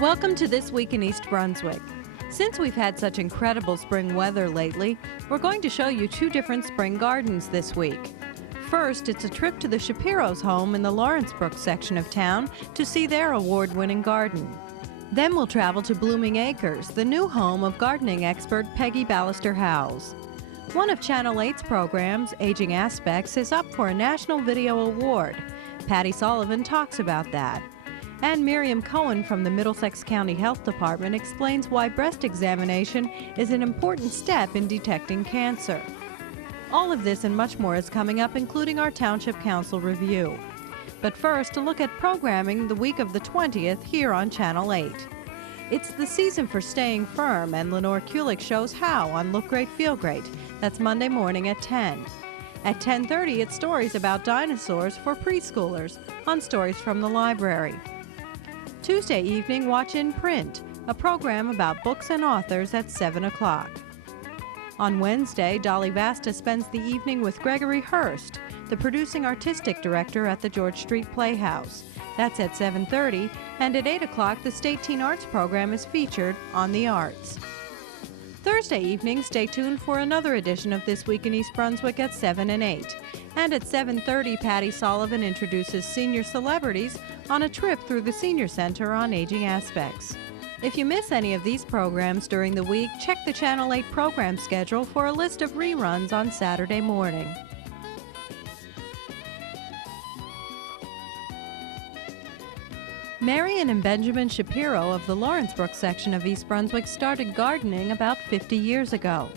Welcome to This Week in East Brunswick. Since we've had such incredible spring weather lately, we're going to show you two different spring gardens this week. First, it's a trip to the Shapiro's home in the Lawrenceburg section of town to see their award-winning garden. Then we'll travel to Blooming Acres, the new home of gardening expert Peggy Ballister-Howes. One of Channel 8's programs, Aging Aspects, is up for a National Video Award. Patty Sullivan talks about that. And Miriam Cohen from the Middlesex County Health Department explains why breast examination is an important step in detecting cancer. All of this and much more is coming up, including our Township Council review. But first, a look at programming the week of the 20th here on Channel 8. It's the season for staying firm, and Lenore Kulik shows how on Look Great, Feel Great. That's Monday morning at 10. At 10:30, it's stories about dinosaurs for preschoolers on Stories from the Library. Tuesday evening, watch In Print, a program about books and authors at 7 o'clock. On Wednesday, Dolly Vasta spends the evening with Gregory Hurst, the producing artistic director at the George Street Playhouse. That's at 7:30, and at 8 o'clock, the State Teen Arts program is featured on the arts. Thursday evening, stay tuned for another edition of This Week in East Brunswick at 7 and 8. And at 7:30, Patty Sullivan introduces senior celebrities on a trip through the Senior Center on Aging Aspects. If you miss any of these programs during the week, check the Channel 8 program schedule for a list of reruns on Saturday morning. Marion and Benjamin Shapiro of the Lawrenceburg section of East Brunswick started gardening about 50 years ago.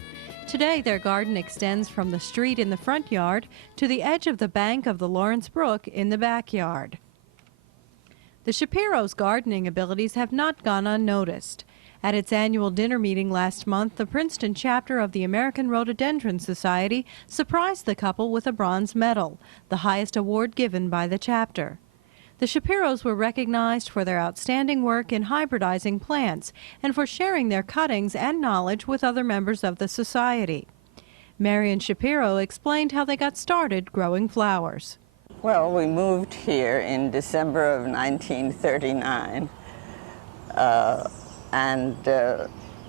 Today, their garden extends from the street in the front yard to the edge of the bank of the Lawrence Brook in the backyard. The Shapiro's gardening abilities have not gone unnoticed. At its annual dinner meeting last month, the Princeton chapter of the American Rhododendron Society surprised the couple with a bronze medal, the highest award given by the chapter. The Shapiros were recognized for their outstanding work in hybridizing plants and for sharing their cuttings and knowledge with other members of the society. Marion Shapiro explained how they got started growing flowers. Well, we moved here in December of 1939,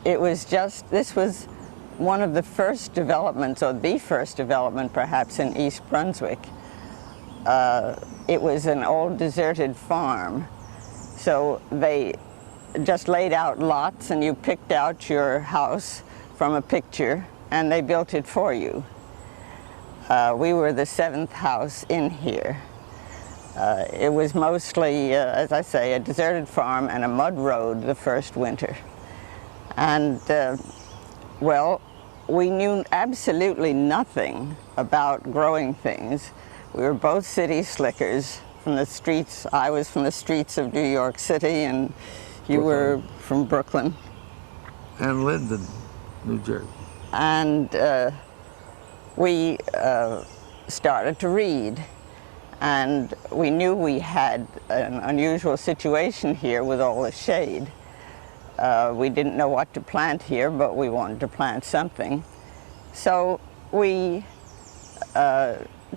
it was just, this was one of the first developments, or the first development perhaps, in East Brunswick. It was an old deserted farm, so they just laid out lots and you picked out your house from a picture and they built it for you. We were the 7th house in here. It was mostly, as I say, a deserted farm and a mud road the first winter. And, well, we knew absolutely nothing about growing things. We were both city slickers from the streets. I was from the streets of New York City, and you were from Brooklyn. And Linden, New Jersey. And we started to read. And we knew we had an unusual situation here with all the shade. We didn't know what to plant here, but we wanted to plant something. So we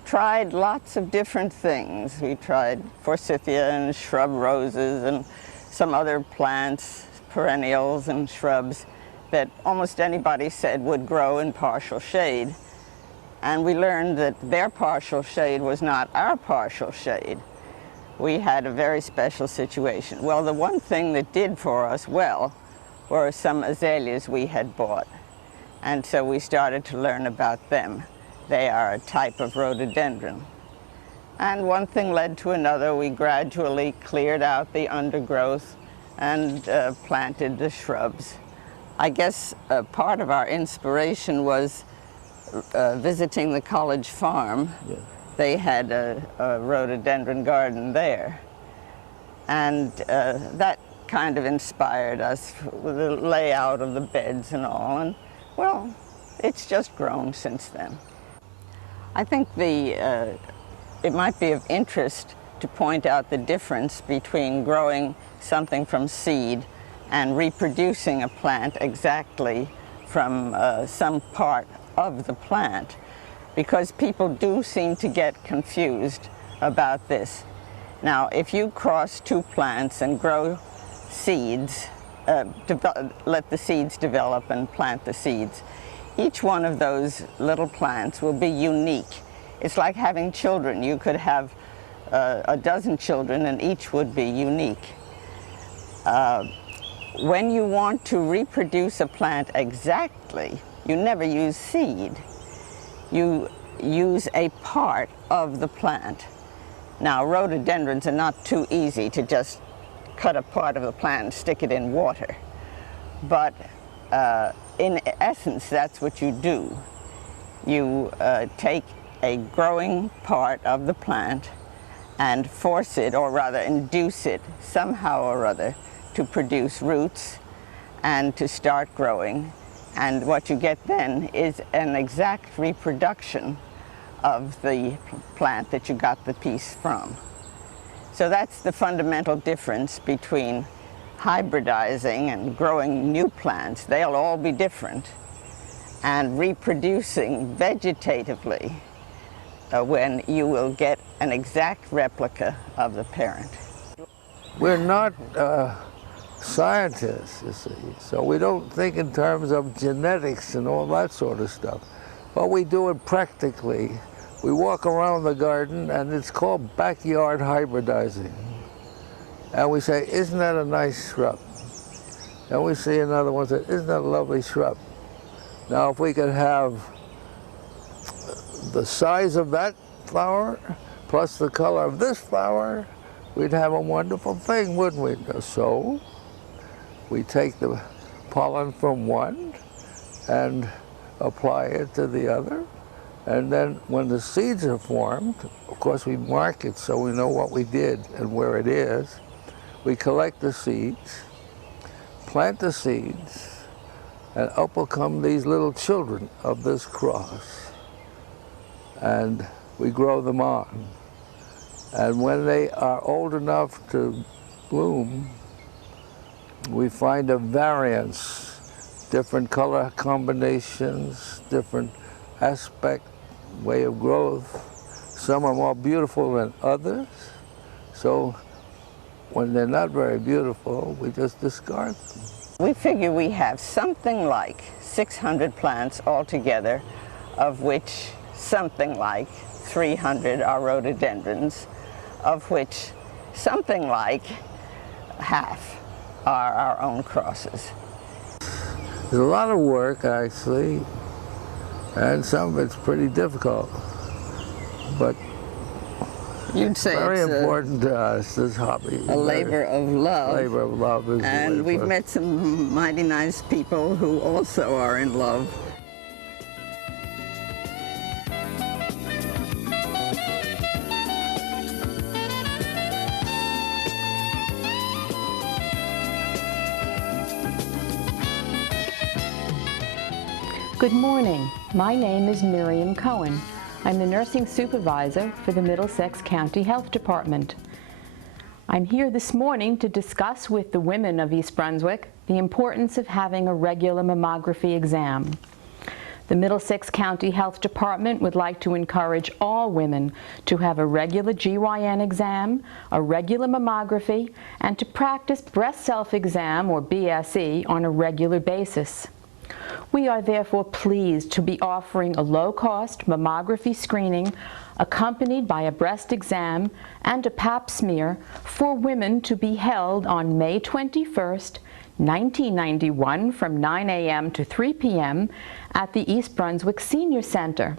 tried lots of different things. We tried forsythia and shrub roses and some other plants, perennials and shrubs that almost anybody said would grow in partial shade. And we learned that their partial shade was not our partial shade. We had a very special situation. Well, the one thing that did for us well were some azaleas we had bought. And so we started to learn about them. They are a type of rhododendron. And one thing led to another. We gradually cleared out the undergrowth and planted the shrubs. I guess part of our inspiration was visiting the college farm. Yeah. They had a rhododendron garden there. And that kind of inspired us with the layout of the beds and all. And, well, it's just grown since then. I think it might be of interest to point out the difference between growing something from seed and reproducing a plant exactly from some part of the plant, because people do seem to get confused about this. Now, if you cross two plants and grow seeds, let the seeds develop and plant the seeds. Each one of those little plants will be unique. It's like having children. You could have a dozen children and each would be unique. When you want to reproduce a plant exactly, you never use seed. You use a part of the plant. Now, rhododendrons are not too easy to just cut a part of the plant and stick it in water. But in essence, that's what you do. You take a growing part of the plant and force it, or rather induce it somehow or other, to produce roots and to start growing. And what you get then is an exact reproduction of the plant that you got the piece from. So that's the fundamental difference between hybridizing and growing new plants. They'll all be different. And reproducing vegetatively, when you will get an exact replica of the parent. We're not scientists, you see, so we don't think in terms of genetics and all that sort of stuff. But we do it practically. We walk around the garden, and it's called backyard hybridizing. And we say, isn't that a nice shrub? And we see another one say, isn't that a lovely shrub? Now, if we could have the size of that flower plus the color of this flower, we'd have a wonderful thing, wouldn't we? So we take the pollen from one and apply it to the other. And then when the seeds are formed, of course we mark it so we know what we did and where it is. We collect the seeds, plant the seeds, and up will come these little children of this cross. And we grow them on. And when they are old enough to bloom, we find a variance, different color combinations, different aspect, way of growth. Some are more beautiful than others. So when they're not very beautiful, we just discard them. We figure we have something like 600 plants altogether, of which something like 300 are rhododendrons, of which something like half are our own crosses. There's a lot of work, actually, and some of it's pretty difficult, but you'd say very it's important to us, this hobby. A labor of love. Labor of love is and we've met some mighty nice people who also are in love. Good morning. My name is Miriam Cohen. I'm the nursing supervisor for the Middlesex County Health Department. I'm here this morning to discuss with the women of East Brunswick the importance of having a regular mammography exam. The Middlesex County Health Department would like to encourage all women to have a regular GYN exam, a regular mammography, and to practice breast self-exam, or BSE, on a regular basis. We are therefore pleased to be offering a low-cost mammography screening accompanied by a breast exam and a pap smear for women to be held on May 21st, 1991 from 9 a.m. to 3 p.m. at the East Brunswick Senior Center.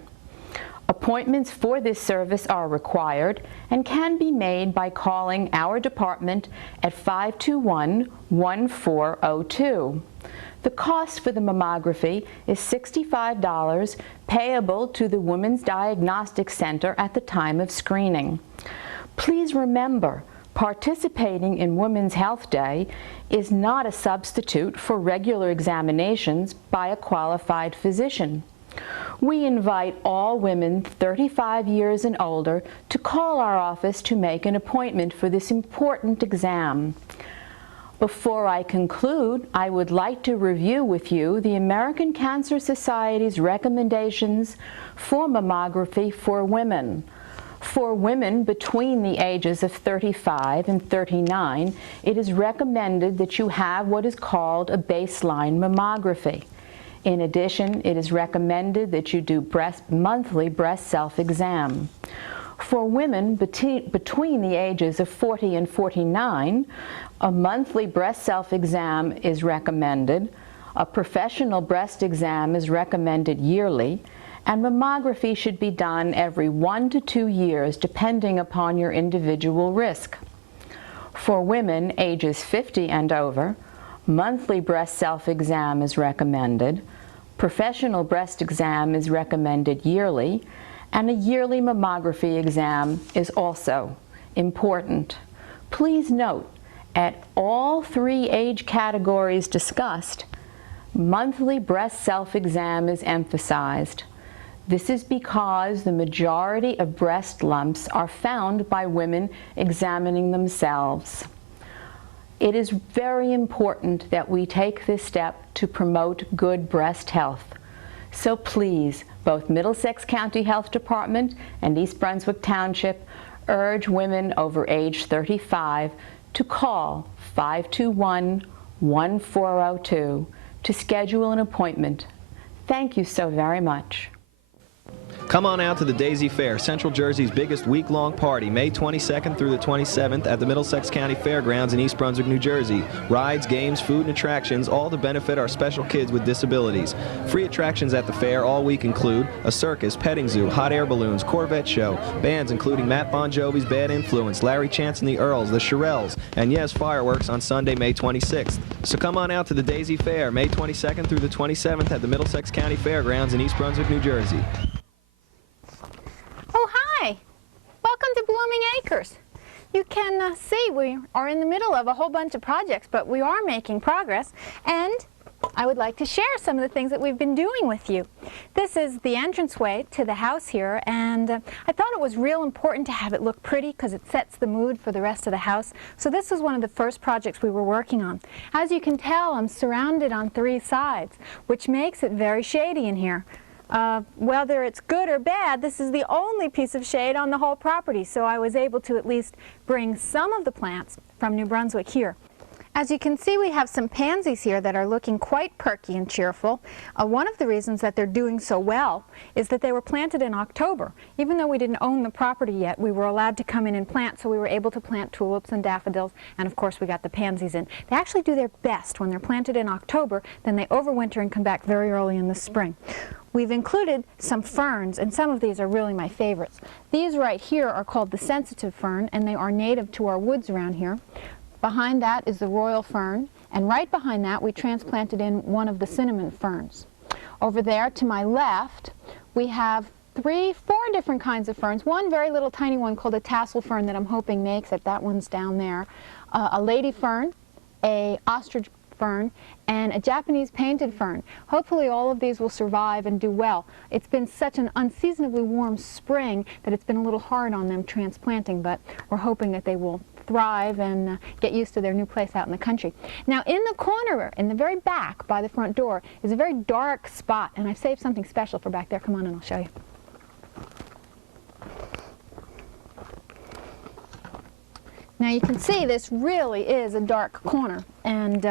Appointments for this service are required and can be made by calling our department at 521-1402. The cost for the mammography is $65, payable to the Women's Diagnostic Center at the time of screening. Please remember, participating in Women's Health Day is not a substitute for regular examinations by a qualified physician. We invite all women 35 years and older to call our office to make an appointment for this important exam. Before I conclude, I would like to review with you the American Cancer Society's recommendations for mammography for women. For women between the ages of 35 and 39, it is recommended that you have what is called a baseline mammography. In addition, it is recommended that you do monthly breast self-exam. For women between the ages of 40 and 49, a monthly breast self-exam is recommended, a professional breast exam is recommended yearly, and mammography should be done every 1 to 2 years depending upon your individual risk. For women ages 50 and over, monthly breast self-exam is recommended, professional breast exam is recommended yearly, and a yearly mammography exam is also important. Please note, at all 3 age categories discussed, monthly breast self-exam is emphasized. This is because the majority of breast lumps are found by women examining themselves. It is very important that we take this step to promote good breast health. So please, both Middlesex County Health Department and East Brunswick Township urge women over age 35 to call 521-1402 to schedule an appointment. Thank you so very much. Come on out to the Daisy Fair, Central Jersey's biggest week-long party, May 22nd through the 27th at the Middlesex County Fairgrounds in East Brunswick, New Jersey. Rides, games, food, and attractions, all to benefit our special kids with disabilities. Free attractions at the fair all week include a circus, petting zoo, hot air balloons, Corvette show, bands including Matt Bon Jovi's Bad Influence, Larry Chance and the Earls, the Shirelles, and yes, fireworks on Sunday, May 26th. So come on out to the Daisy Fair, May 22nd through the 27th at the Middlesex County Fairgrounds in East Brunswick, New Jersey. Oh, hi! Welcome to Blooming Acres. You can see we are in the middle of a whole bunch of projects, but we are making progress, and I would like to share some of the things that we've been doing with you. This is the entranceway to the house here, and I thought it was real important to have it look pretty because it sets the mood for the rest of the house. So this is one of the first projects we were working on. As you can tell, I'm surrounded on 3 sides, which makes it very shady in here. Whether it's good or bad, this is the only piece of shade on the whole property, so I was able to at least bring some of the plants from New Brunswick here. As you can see, we have some pansies here that are looking quite perky and cheerful. One of the reasons that they're doing so well is that they were planted in October. Even though we didn't own the property yet, we were allowed to come in and plant, so we were able to plant tulips and daffodils, and of course we got the pansies in. They actually do their best when they're planted in October, then they overwinter and come back very early in the spring. We've included some ferns, and some of these are really my favorites. These right here are called the sensitive fern, and they are native to our woods around here. Behind that is the royal fern, and right behind that we transplanted in one of the cinnamon ferns. Over there to my left we have 4 different kinds of ferns. One very little tiny one called a tassel fern that I'm hoping makes it. That one's down there. A lady fern, a ostrich fern, and a Japanese painted fern. Hopefully all of these will survive and do well. It's been such an unseasonably warm spring that it's been a little hard on them transplanting, but we're hoping that they will thrive and get used to their new place out in the country. Now in the corner, in the very back by the front door, is a very dark spot, and I've saved something special for back there. Come on and I'll show you. Now you can see this really is a dark corner, and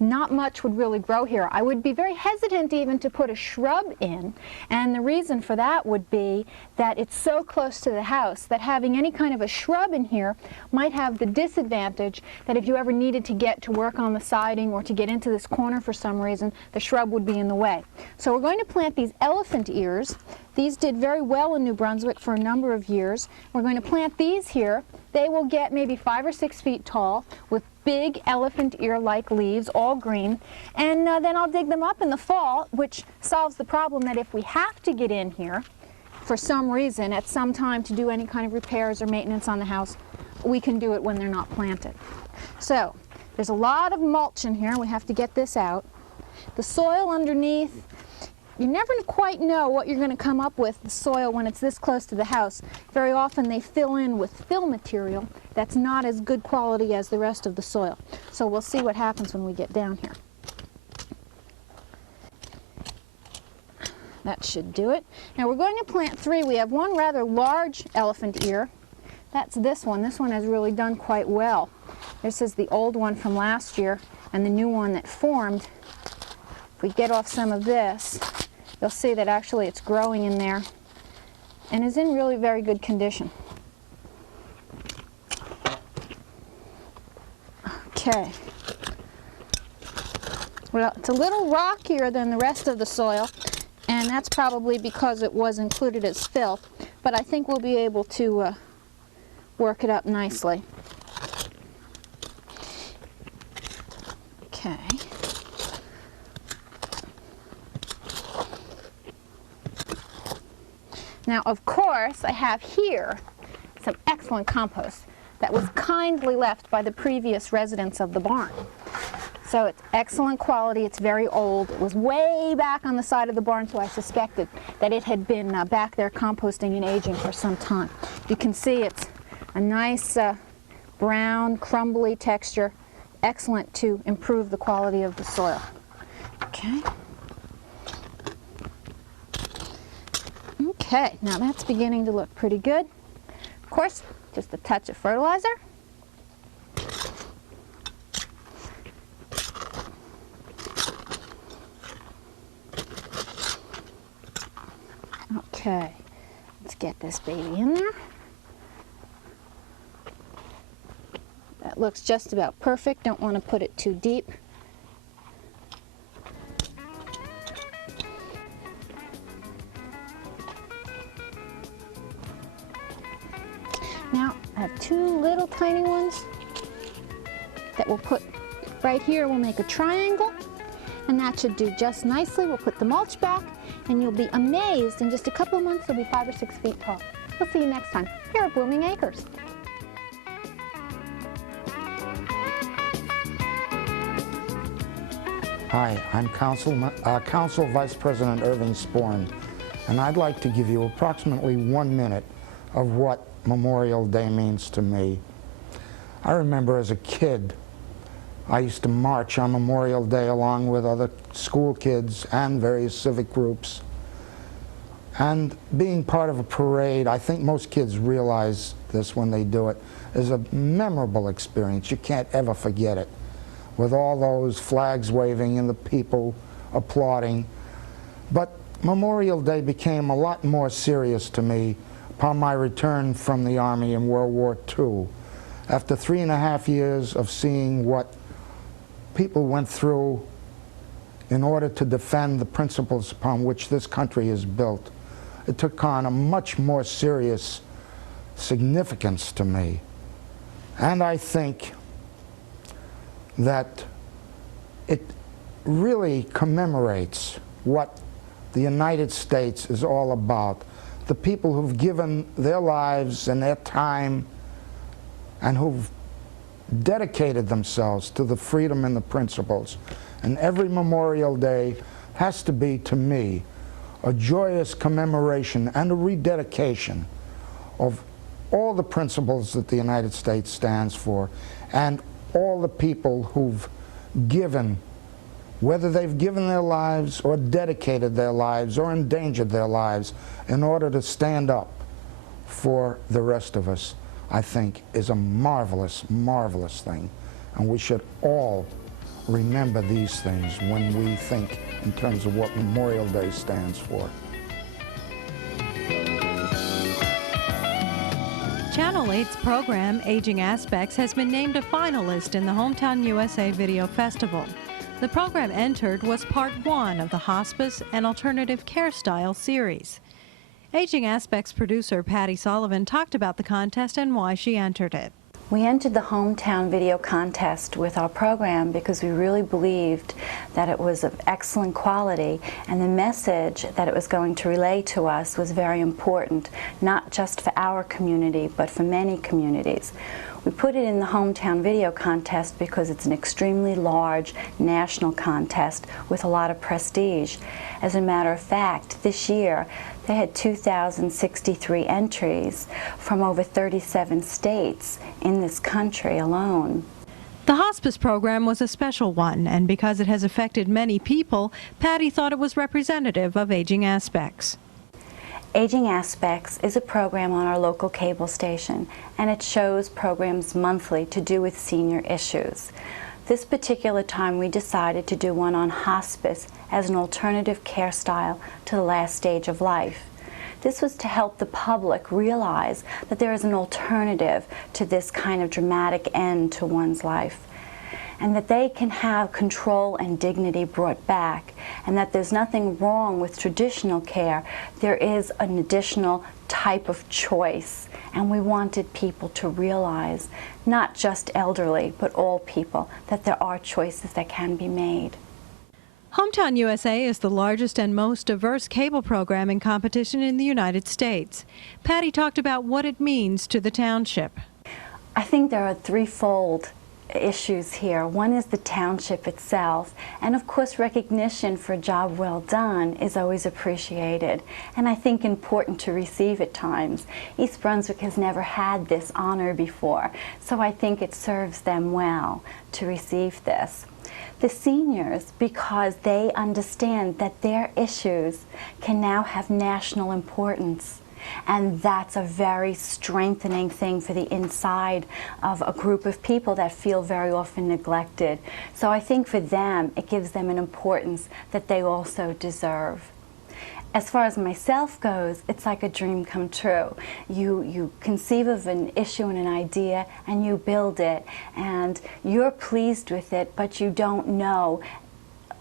not much would really grow here. I would be very hesitant even to put a shrub in, and the reason for that would be that it's so close to the house that having any kind of a shrub in here might have the disadvantage that if you ever needed to get to work on the siding or to get into this corner for some reason, the shrub would be in the way. So we're going to plant these elephant ears. These did very well in New Brunswick for a number of years. We're going to plant these here. They will get maybe 5 or 6 feet tall with big elephant ear-like leaves, all green, and then I'll dig them up in the fall, which solves the problem that if we have to get in here for some reason at some time to do any kind of repairs or maintenance on the house, we can do it when they're not planted. So there's a lot of mulch in here. We have to get this out. The soil underneath, you never quite know what you're going to come up with, the soil, when it's this close to the house. Very often they fill in with fill material that's not as good quality as the rest of the soil. So we'll see what happens when we get down here. That should do it. Now we're going to plant 3. We have one rather large elephant ear. That's this one. This one has really done quite well. This is the old one from last year and the new one that formed. If we get off some of this, you'll see that actually it's growing in there and is in really very good condition. Okay. Well, it's a little rockier than the rest of the soil, and that's probably because it was included as fill, but I think we'll be able to work it up nicely. Okay. Now, of course, I have here some excellent compost that was kindly left by the previous residents of the barn. So it's excellent quality, it's very old. It was way back on the side of the barn, so I suspected that it had been back there composting and aging for some time. You can see it's a nice brown, crumbly texture, excellent to improve the quality of the soil. Okay. Okay, now that's beginning to look pretty good. Of course, just a touch of fertilizer. Okay, let's get this baby in there. That looks just about perfect. Don't want to put it too deep. Now, I have 2 little tiny ones that we'll put right here. We'll make a triangle, and that should do just nicely. We'll put the mulch back, and you'll be amazed. In just a couple of months, they'll be 5 or 6 feet tall. We'll see you next time here at Blooming Acres. Hi, I'm Council Vice President Irving Sporn, and I'd like to give you approximately 1 minute of what Memorial Day means to me. I remember as a kid, I used to march on Memorial Day along with other school kids and various civic groups. And being part of a parade, I think most kids realize this when they do it, is a memorable experience. You can't ever forget it. With all those flags waving and the people applauding. But Memorial Day became a lot more serious to me upon my return from the Army in World War II. After 3.5 years of seeing what people went through in order to defend the principles upon which this country is built, it took on a much more serious significance to me. And I think that it really commemorates what the United States is all about. The people who've given their lives and their time and who've dedicated themselves to the freedom and the principles. And every Memorial Day has to be, to me, a joyous commemoration and a rededication of all the principles that the United States stands for and all the people who've given, whether they've given their lives or dedicated their lives or endangered their lives in order to stand up for the rest of us, I think is a marvelous, marvelous thing. And we should all remember these things when we think in terms of what Memorial Day stands for. Channel 8's program, Aging Aspects, has been named a finalist in the Hometown USA Video Festival. The program entered was part 1 of the Hospice and Alternative Care Style series. Aging Aspects producer Patty Sullivan talked about the contest and why she entered it. We entered the Hometown Video Contest with our program because we really believed that it was of excellent quality and the message that it was going to relay to us was very important, not just for our community, but for many communities. We put it in the Hometown Video Contest because it's an extremely large national contest with a lot of prestige. As a matter of fact, this year they had 2,063 entries from over 37 states in this country alone. The hospice program was a special one, and because it has affected many people, Patty thought it was representative of Aging Aspects. Aging Aspects is a program on our local cable station, and it shows programs monthly to do with senior issues. This particular time we decided to do one on hospice as an alternative care style to the last stage of life. This was to help the public realize that there is an alternative to this kind of dramatic end to one's life, and that they can have control and dignity brought back, and that there's nothing wrong with traditional care. There is an additional type of choice, and we wanted people to realize, not just elderly, but all people, that there are choices that can be made. Hometown USA is the largest and most diverse cable programming competition in the United States. Patty talked about what it means to the township. I think there are threefold issues here. One is the township itself, and of course recognition for a job well done is always appreciated, and I think important to receive at times. East Brunswick has never had this honor before, so I think it serves them well to receive this. The seniors, because they understand that their issues can now have national importance. And that's a very strengthening thing for the inside of a group of people that feel very often neglected. So I think for them, it gives them an importance that they also deserve. As far as myself goes, it's like a dream come true. You conceive of an issue and an idea, and you build it, and you're pleased with it, but you don't know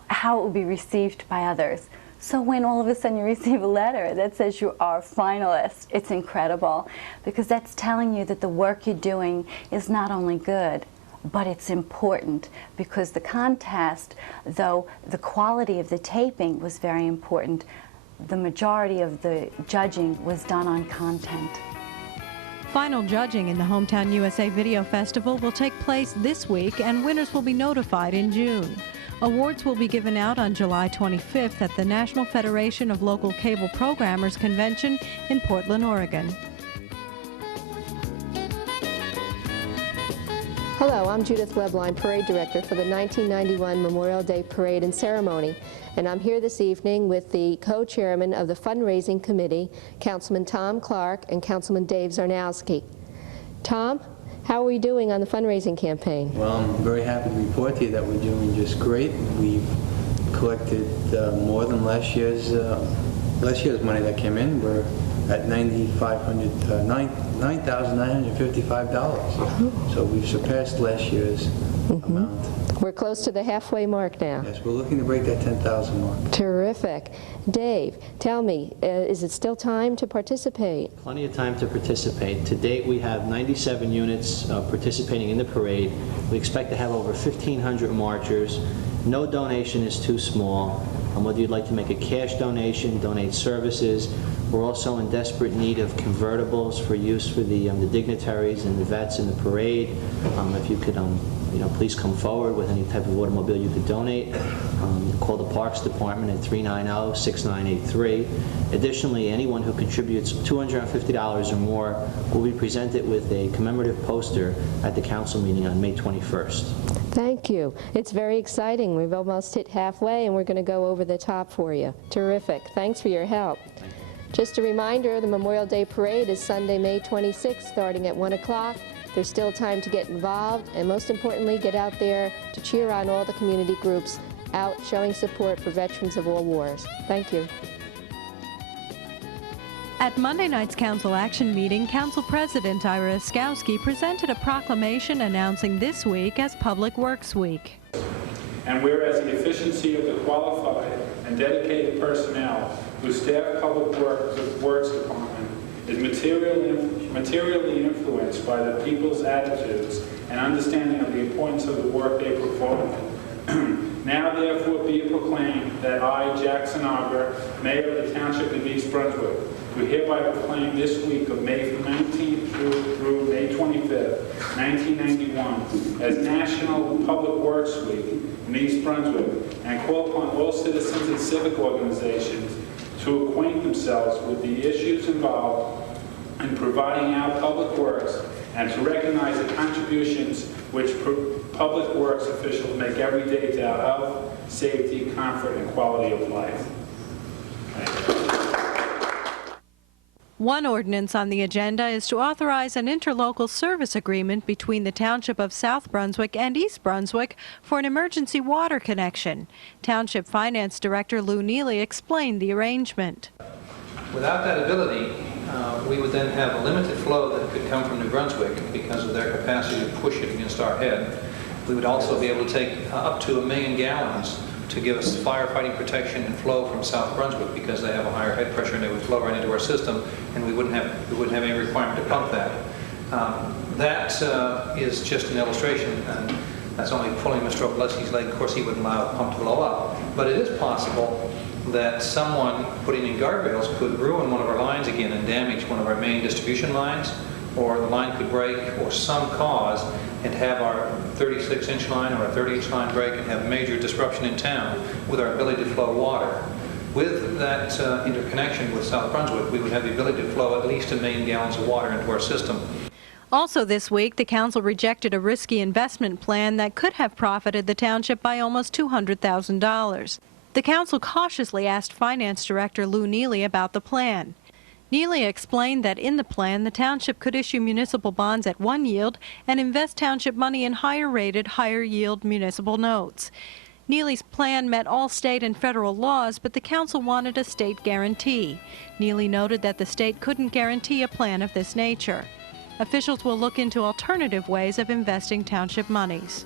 how it will be received by others. So when all of a sudden you receive a letter that says you are a finalist, it's incredible, because that's telling you that the work you're doing is not only good, but it's important, because the contest, though the quality of the taping was very important, the majority of the judging was done on content. Final judging in the Hometown USA Video Festival will take place this week, and winners will be notified in June. Awards will be given out on July 25th at the National Federation of Local Cable Programmers Convention in Portland, Oregon. Hello, I'm Judith Leblein, Parade Director for the 1991 Memorial Day Parade and Ceremony, and I'm here this evening with the co-chairman of the Fundraising Committee, Councilman Tom Clark and Councilman Dave Zarnowski. Tom, how are we doing on the fundraising campaign? Well, I'm very happy to report to you that we're doing just great. We've collected more than last year's money that came in. We're at $9,955. So we've surpassed last year's amount. We're close to the halfway mark now. Yes, we're looking to break that 10,000 mark. Terrific. Dave, tell me, is it still time to participate? Plenty of time to participate. To date, we have 97 units participating in the parade. We expect to have over 1,500 marchers. No donation is too small. Whether you'd like to make a cash donation, donate services. We're also in desperate need of convertibles for use for the dignitaries and the vets in the parade. If you could please come forward with any type of automobile you could donate. Call the Parks Department at 390-6983. Additionally, anyone who contributes $250 or more will be presented with a commemorative poster at the council meeting on May 21st. Thank you. It's very exciting. We've almost hit halfway, and we're going to go over the top for you. Terrific. Thanks for your help. Just a reminder, the Memorial Day Parade is Sunday, May 26th, starting at 1 o'clock. There's still time to get involved, and most importantly, get out there to cheer on all the community groups out showing support for veterans of all wars. Thank you. At Monday night's Council Action Meeting, Council President Ira Oskowski presented a proclamation announcing this week as Public Works Week. And whereas the efficiency of the qualified and dedicated personnel who staff Public Works Department is materially influenced by the people's attitudes and understanding of the importance of the work they perform. Now therefore be it proclaimed that I, Jackson Auger, Mayor of the Township of East Brunswick, do hereby proclaim this week of May 19th through May 25th, 1991, as National Public Works Week in East Brunswick, and call upon all citizens and civic organizations to acquaint themselves with the issues involved in providing our public works and to recognize the contributions which public works officials make every day to our health, safety, comfort, and quality of life. One ordinance on the agenda is to authorize an interlocal service agreement between the Township of South Brunswick and East Brunswick for an emergency water connection. Township Finance Director Lou Neely explained the arrangement. Without that ability, we would then have a limited flow that could come from New Brunswick because of their capacity to push it against our head. We would also be able to take up to 1 million gallons to give us firefighting protection and flow from South Brunswick because they have a higher head pressure and they would flow right into our system, and we wouldn't have any requirement to pump that. That is just an illustration, and that's only pulling Mr. Obleski's leg. Of course, he wouldn't allow a pump to blow up, but it is possible that someone putting in guardrails could ruin one of our lines again and damage one of our main distribution lines, or the line could break, or some cause, and have our 36-inch line or a 30-inch line break and have major disruption in town with our ability to flow water. With that interconnection with South Brunswick, we would have the ability to flow at least 1 million gallons of water into our system. Also this week, the council rejected a risky investment plan that could have profited the township by almost $200,000. The council cautiously asked Finance Director Lou Neely about the plan. Neely explained that in the plan, the township could issue municipal bonds at 1 yield and invest township money in higher-rated, higher-yield municipal notes. Neely's plan met all state and federal laws, but the council wanted a state guarantee. Neely noted that the state couldn't guarantee a plan of this nature. Officials will look into alternative ways of investing township monies.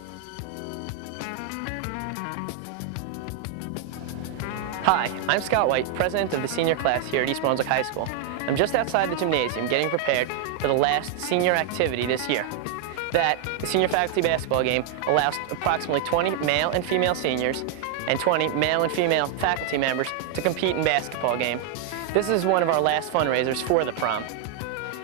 Hi, I'm Scott White, president of the senior class here at East Brunswick High School. I'm just outside the gymnasium getting prepared for the last senior activity this year. The senior faculty basketball game, allows approximately 20 male and female seniors and 20 male and female faculty members to compete in basketball game. This is one of our last fundraisers for the prom.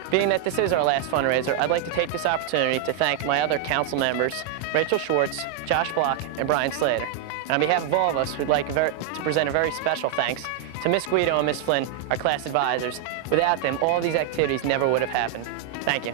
Being that this is our last fundraiser, I'd like to take this opportunity to thank my other council members, Rachel Schwartz, Josh Block, and Brian Slater. And on behalf of all of us, we'd like to present a very special thanks to Miss Guido and Miss Flynn, our class advisors. Without them, all these activities never would have happened. Thank you.